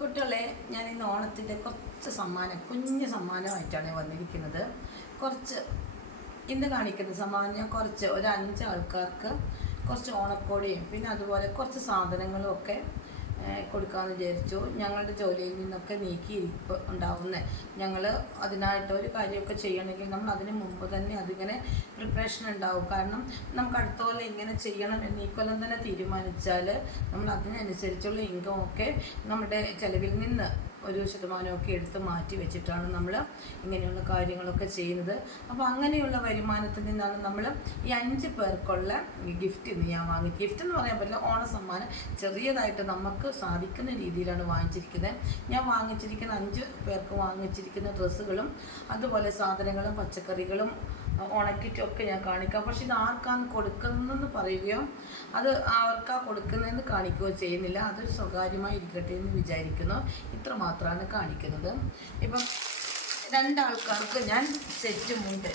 കുട്ടികളെ ഞാൻ ഇന്ന് ഓണത്തിന്റെ കുറച്ച് സമ്മാനം കുഞ്ഞ് സമ്മാനമായിട്ടാണ് വന്നിരിക്കുന്നത്. കുറച്ച് ഇന്ന് കാണിക്കുന്ന സമ്മാനം കുറച്ച് ഒരു അഞ്ച് ആൾക്കാർക്ക് കുറച്ച് ഓണക്കോടിയും പിന്നെ അതുപോലെ കുറച്ച് സാധനങ്ങളും ഒക്കെ കൊടുക്കാമെന്ന് വിചാരിച്ചു. ഞങ്ങളുടെ ജോലിയിൽ നിന്നൊക്കെ നീക്കിയിരിപ്പ് ഉണ്ടാവുന്ന. ഞങ്ങൾ അതിനായിട്ട് ഒരു കാര്യമൊക്കെ ചെയ്യണമെങ്കിൽ നമ്മൾ അതിന് മുമ്പ് തന്നെ അതിങ്ങനെ പ്രിപ്പറേഷൻ ഉണ്ടാവും. കാരണം നമുക്ക് അടുത്ത കൊല്ലം ഇങ്ങനെ ചെയ്യണം എന്ന് ഈ കൊല്ലം തന്നെ തീരുമാനിച്ചാൽ നമ്മൾ അതിനനുസരിച്ചുള്ള ഇൻകം ഒക്കെ നമ്മുടെ ചിലവിൽ നിന്ന് ഒരു ശതമാനമൊക്കെ എടുത്ത് മാറ്റി വെച്ചിട്ടാണ് നമ്മൾ ഇങ്ങനെയുള്ള കാര്യങ്ങളൊക്കെ ചെയ്യുന്നത്. അപ്പോൾ അങ്ങനെയുള്ള വരുമാനത്തിൽ നിന്നാണ് നമ്മൾ ഈ അഞ്ച് പേർക്കുള്ള ഗിഫ്റ്റ് ഇന്ന് ഞാൻ വാങ്ങി ഗിഫ്റ്റ് എന്ന് പറയാൻ പറ്റില്ല ഓണ സമ്മാനം ചെറിയതായിട്ട് നമുക്ക് സാധിക്കുന്ന രീതിയിലാണ് വാങ്ങിച്ചിരിക്കുന്നത്. ഞാൻ വാങ്ങിച്ചിരിക്കുന്ന അഞ്ച് പേർക്ക് വാങ്ങിച്ചിരിക്കുന്ന ഡ്രസ്സുകളും അതുപോലെ സാധനങ്ങളും പച്ചക്കറികളും ഉണക്കിയിട്ടും ഒക്കെ ഞാൻ കാണിക്കാം. പക്ഷെ ഇത് ആർക്കാണ് കൊടുക്കുന്നതെന്ന് പറയുകയോ അത് ആർക്കാ കൊടുക്കുന്നതെന്ന് കാണിക്കുകയോ ചെയ്യുന്നില്ല. അത് സ്വകാര്യമായി ഇരിക്കട്ടെ എന്ന് വിചാരിക്കുന്നു. ഇത്ര മാത്രമാണ് കാണിക്കുന്നത്. ഇപ്പം രണ്ടാൾക്കാർക്ക് ഞാൻ സെറ്റ് മുണ്ട്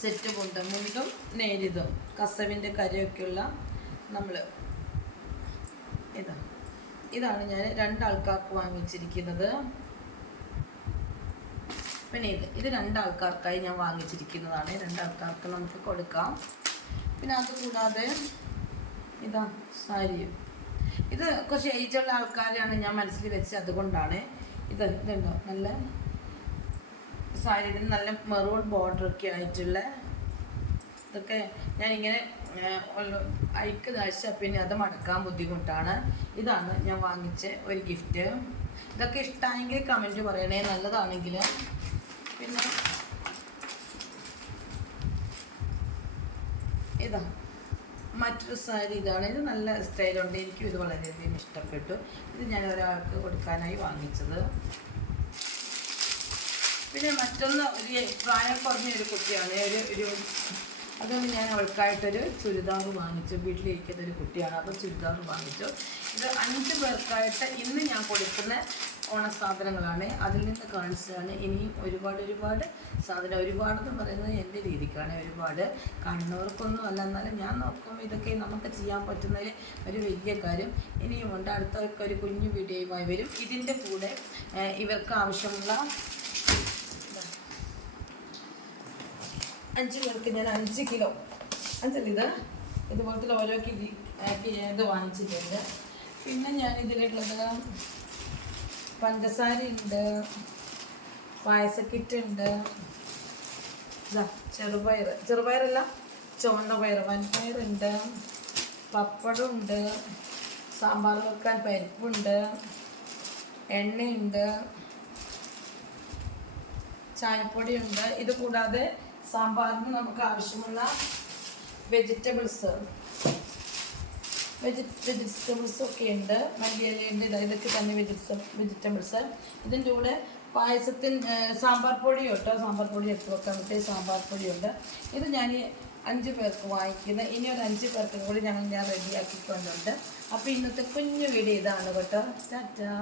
സെറ്റ് മുണ്ട് മുണ്ടും നേരിതും. കസവിന്റെ കരയൊക്കെയുള്ള നമ്മൾ ഇതാ. ഇതാണ് ഞാൻ രണ്ടാൾക്കാർക്ക് വാങ്ങിച്ചിരിക്കുന്നത്. പിന്നെ ഇത് ഇത് രണ്ടാൾക്കാർക്കായി ഞാൻ വാങ്ങിച്ചിരിക്കുന്നതാണ്. രണ്ടാൾക്കാർക്ക് നമുക്ക് കൊടുക്കാം. പിന്നെ അതുകൂടാതെ ഇതാ സാരി. ഇത് കുറച്ച് ഏജുള്ള ആൾക്കാരെയാണ് ഞാൻ മനസ്സിൽ വെച്ച് അതുകൊണ്ടാണ്. ഇത് ഇതുണ്ടോ? നല്ല സാരിയുടെ നല്ല മെറൂൺ ബോർഡറൊക്കെ ആയിട്ടുള്ള ഇതൊക്കെ ഞാനിങ്ങനെ അയക്ക് ദാഴ്ച പിന്നെ അത് മടക്കാൻ ബുദ്ധിമുട്ടാണ്. ഇതാണ് ഞാൻ വാങ്ങിച്ച ഒരു ഗിഫ്റ്റ് ഇതൊക്കെ ഇഷ്ടമായെങ്കിൽ കമന്റ് പറയണേ. നല്ലതാണെങ്കിൽ പിന്നെ ഇതാ മറ്റൊരു സാരി ഇതാണ്. ഇത് നല്ല സ്റ്റൈലുണ്ട്. എനിക്കും ഇത് വളരെയധികം ഇഷ്ടപ്പെട്ടു. ഇത് ഞാൻ ഒരാൾക്ക് കൊടുക്കാനായി വാങ്ങിച്ചത്. പിന്നെ മറ്റൊന്ന് ഒരു പ്രായം കുറഞ്ഞ ഒരു കുട്ടിയാണ്. ഒരു ഒരു അതുകൊണ്ട് ഞാൻ അവൾക്കായിട്ടൊരു ചുരിദാർ വാങ്ങിച്ചു. വീട്ടിലിരിക്കുന്ന ഒരു കുട്ടിയാണ്. അപ്പോൾ ചുരിദാർ വാങ്ങിച്ചു. ഇത് അഞ്ച് പേർക്കായിട്ട് ഇന്ന് ഞാൻ കൊടുക്കുന്ന ഓണ സാധനങ്ങളാണ് അതിൽ നിന്ന് കാണിച്ചതാണ്. ഇനിയും ഒരുപാട് ഒരുപാട് സാധനം ഒരുപാടെന്ന് പറയുന്നത് എന്റെ രീതിക്കാണ് ഒരുപാട്. കാണുന്നവർക്കൊന്നും അല്ല. എന്നാലും ഞാൻ നോക്കുമ്പോൾ ഇതൊക്കെ നമുക്ക് ചെയ്യാൻ പറ്റുന്നതിൽ ഒരു വലിയ കാര്യം. ഇനിയും ഉണ്ട്. അടുത്തൊക്കെ ഒരു കുഞ്ഞു വീഡിയോയുമായി വരും. ഇതിന്റെ കൂടെ ഇവർക്ക് ആവശ്യമുള്ള അഞ്ച് പേർക്ക് ഞാൻ അഞ്ച് കിലോ അഞ്ചല്ല ഇത്? ഇതുപോലത്തെ ഓരോ കിലി ഇത് വാങ്ങിച്ചിട്ടുണ്ട്. പിന്നെ ഞാൻ ഇതിലുള്ളത് പഞ്ചസാര ഉണ്ട് പായസക്കിറ്റ് ഉണ്ട് ചെറുപയർ ചെറുപയറല്ല ചുവന്ന പയർ വൻപയറുണ്ട് പപ്പടമുണ്ട് സാമ്പാർ വെക്കാൻ പരിപ്പുണ്ട് എണ്ണയുണ്ട് ചായപ്പൊടിയുണ്ട്. ഇത് കൂടാതെ സാമ്പാറിന് നമുക്ക് ആവശ്യമുള്ള വെജിറ്റബിൾസ്. വെജി വെജിറ്റബിൾസ് ഒക്കെ ഉണ്ട്. മല്ലിയിലുണ്ട് ഇതാ ഇതൊക്കെ തന്നെ വെജിറ്റ വെജിറ്റബിൾസ് ഇതിന്റെ കൂടെ പായസത്തിന് സാമ്പാർ പൊടി കേട്ടോ സാമ്പാർ പൊടി എടുത്ത് വെക്കാൻ പറ്റിയ സാമ്പാർ പൊടിയുണ്ട്. ഇത് ഞാൻ അഞ്ച് പേർക്ക് വാങ്ങിക്കുന്ന ഇനി ഒരു അഞ്ച് പേർക്കും കൂടി ഞങ്ങൾ ഞാൻ റെഡിയാക്കിക്കൊണ്ടുണ്ട് അപ്പോൾ ഇന്നത്തെ കുഞ്ഞു വീഡിയോ ഇതാണ് കേട്ടോ. ടാറ്റാ.